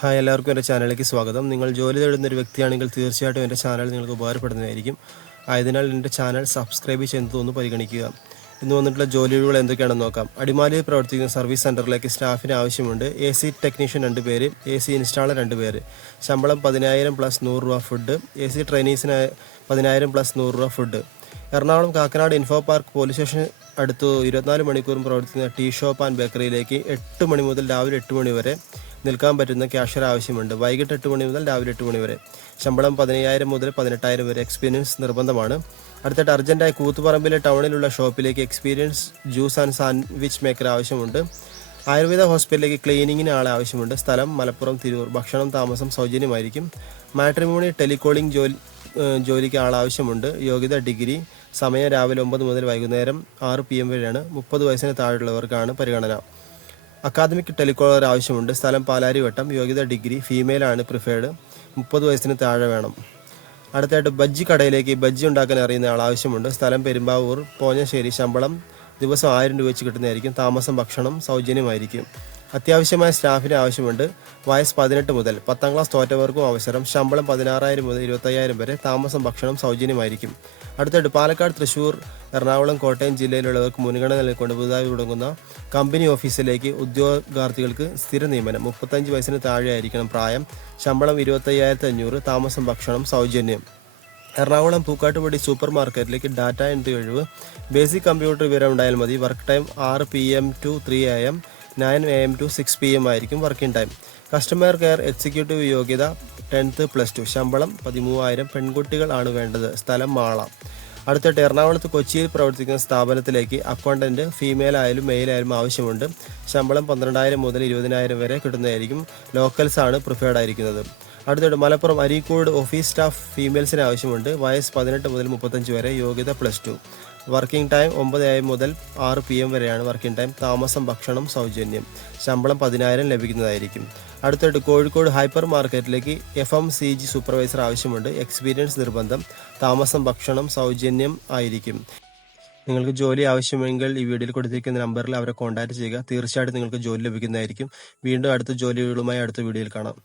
Hi, എല്ലാവർക്കും എൻ്റെ ചാനലിലേക്ക് സ്വാഗതം. നിങ്ങൾ ജോലി തേടുന്ന ഒരു വ്യക്തിയാണെങ്കിൽ തീർച്ചയായിട്ടും എൻ്റെ ചാനൽ നിങ്ങൾക്ക് ഉപകാരപ്പെടുന്നതായിരിക്കും. ആയതിനാൽ എൻ്റെ ചാനൽ സബ്സ്ക്രൈബ് ചെയ്യുന്നതൊന്ന് പരിഗണിക്കുക. ഇന്ന് വന്നിട്ടുള്ള ജോലികൾ എന്തൊക്കെയാണെന്ന് നോക്കാം. അടിമാലിയിൽ പ്രവർത്തിക്കുന്ന സർവീസ് സെൻ്ററിലേക്ക് സ്റ്റാഫിന് ആവശ്യമുണ്ട്. AC ടെക്നീഷ്യൻ 2 പേര്, AC ഇൻസ്റ്റാളർ 2 പേര്. ശമ്പളം 10,000 + 100 രൂപ ഫുഡ്. AC ട്രെയിനീസിന് 10,000 + 100 രൂപ food. Ernakulam Kakkanad info park police station അടുത്ത് 24 മണിക്കൂറും പ്രവർത്തിക്കുന്ന ടീ ഷോപ്പ് ആൻഡ് ബേക്കറിയിലേക്ക് 8 മണി മുതൽ രാവിലെ 8 മണി വരെ നിൽക്കാൻ പറ്റുന്ന ക്യാഷ്യർ ആവശ്യമുണ്ട്. വൈകിട്ട് 8 മണി മുതൽ രാവിലെ 8 മണി വരെ. ശമ്പളം 15,000 മുതൽ 18,000 വരെ. എക്സ്പീരിയൻസ് നിർബന്ധമാണ്. അടുത്തിട്ട് അർജൻറ്റായി കൂത്തുപറമ്പിലെ ടൗണിലുള്ള ഷോപ്പിലേക്ക് experience juice and sandwich maker ആവശ്യമുണ്ട്. ആയുർവേദ ഹോസ്പിറ്റലിലേക്ക് ക്ലീനിങ്ങിന് ആളെ ആവശ്യമുണ്ട്. സ്ഥലം മലപ്പുറം, തിരൂർ. ഭക്ഷണം താമസം സൗജന്യമായിരിക്കും. മാട്രിമോണി ടെലികോളിംഗ് ജോലിക്ക് ആളാവശ്യമുണ്ട്. യോഗ്യത ഡിഗ്രി. സമയം രാവിലെ 9 മുതൽ വൈകുന്നേരം 6 PM വരെയാണ്. 30 വയസ്സിന് താഴെയുള്ളവർക്കാണ് പരിഗണന. അക്കാദമിക് ടെലികോളർ ആവശ്യമുണ്ട്. സ്ഥലം പാലാരിവട്ടം. യോഗ്യത ഡിഗ്രി. ഫീമെയിലാണ് പ്രിഫേർഡ്. 30 വയസ്സിന് താഴെ വേണം. അടുത്തായിട്ട് ബജ്ജി കടയിലേക്ക് ബജ്ജി ഉണ്ടാക്കാൻ അറിയുന്ന ആൾ ആവശ്യമുണ്ട്. സ്ഥലം പെരുമ്പാവൂർ, പോഞ്ഞശ്ശേരി. ശമ്പളം ദിവസം 1000 രൂപ വെച്ച് കിട്ടുന്നതായിരിക്കും. താമസം ഭക്ഷണം സൗജന്യമായിരിക്കും. അത്യാവശ്യമായ സ്റ്റാഫിന് ആവശ്യമുണ്ട്. വയസ്സ് 18 മുതൽ. 10ാം ക്ലാസ് തോറ്റവർക്കും അവസരം. ശമ്പളം 16,000 മുതൽ 25,000 വരെ. താമസം ഭക്ഷണം സൗജന്യമായിരിക്കും. അടുത്തായിട്ട് പാലക്കാട്, തൃശ്ശൂർ, എറണാകുളം, കോട്ടയം ജില്ലയിലുള്ളവർക്ക് മുൻഗണന നൽകിക്കൊണ്ട് പുതുതായി തുടങ്ങുന്ന കമ്പനി ഓഫീസിലേക്ക് ഉദ്യോഗാർത്ഥികൾക്ക് സ്ഥിര നിയമനം. 35 വയസ്സിന് താഴെ ആയിരിക്കണം പ്രായം. ശമ്പളം 25,500. താമസം ഭക്ഷണം സൗജന്യം. എറണാകുളം പൂക്കാട്ടുപടി സൂപ്പർ മാർക്കറ്റിലേക്ക് ഡാറ്റ എൻട്രി ഒഴിവ്. ബേസിക് കമ്പ്യൂട്ടർ വിവരം ഉണ്ടായാൽ മതി. Work time 6 PM to 3 AM, 9 AM to 6 PM ആയിരിക്കും working time. Customer care executive യോഗ്യത 10th + 2. ശമ്പളം 13,000. പെൺകുട്ടികൾ ആണ് വേണ്ടത്. സ്ഥലം മാള. അടുത്തിട്ട് എറണാകുളത്ത് കൊച്ചിയിൽ പ്രവർത്തിക്കുന്ന സ്ഥാപനത്തിലേക്ക് അക്കൗണ്ടന്റ് ഫീമെയിൽ ആയാലും മെയിൽ ആയാലും ആവശ്യമുണ്ട്. ശമ്പളം 12,000 മുതൽ 20,000 വരെ കിട്ടുന്നതായിരിക്കും. ലോക്കൽസ് ആണ് പ്രിഫേർഡ് ആയിരിക്കുന്നത്. അടുത്തിട്ട് മലപ്പുറം അരീക്കോട് ഓഫീസ് സ്റ്റാഫ് ഫീമെയിൽസിന് ആവശ്യമുണ്ട്. വയസ്സ് 18 മുതൽ 35 വരെ. യോഗ്യത +2. വർക്കിംഗ് ടൈം 9 AM മുതൽ 6 PM വരെയാണ് വർക്കിംഗ് ടൈം. താമസം ഭക്ഷണം സൗജന്യം. ശമ്പളം 10,000 ലഭിക്കുന്നതായിരിക്കും. അടുത്തിട്ട് കോഴിക്കോട് ഹൈപ്പർ മാർക്കറ്റിലേക്ക് FMCG സൂപ്പർവൈസർ ആവശ്യമുണ്ട്. എക്സ്പീരിയൻസ് നിർബന്ധം. താമസം ഭക്ഷണം സൗജന്യം ആയിരിക്കും. നിങ്ങൾക്ക് ജോലി ആവശ്യമെങ്കിൽ ഈ വീഡിയോയിൽ കൊടുത്തിരിക്കുന്ന നമ്പറിൽ അവരെ കോൺടാക്ട് ചെയ്യുക. തീർച്ചയായിട്ടും നിങ്ങൾക്ക് ജോലി ലഭിക്കുന്നതായിരിക്കും. വീണ്ടും അടുത്ത ജോലികളുമായി അടുത്ത വീഡിയോയിൽ കാണാം.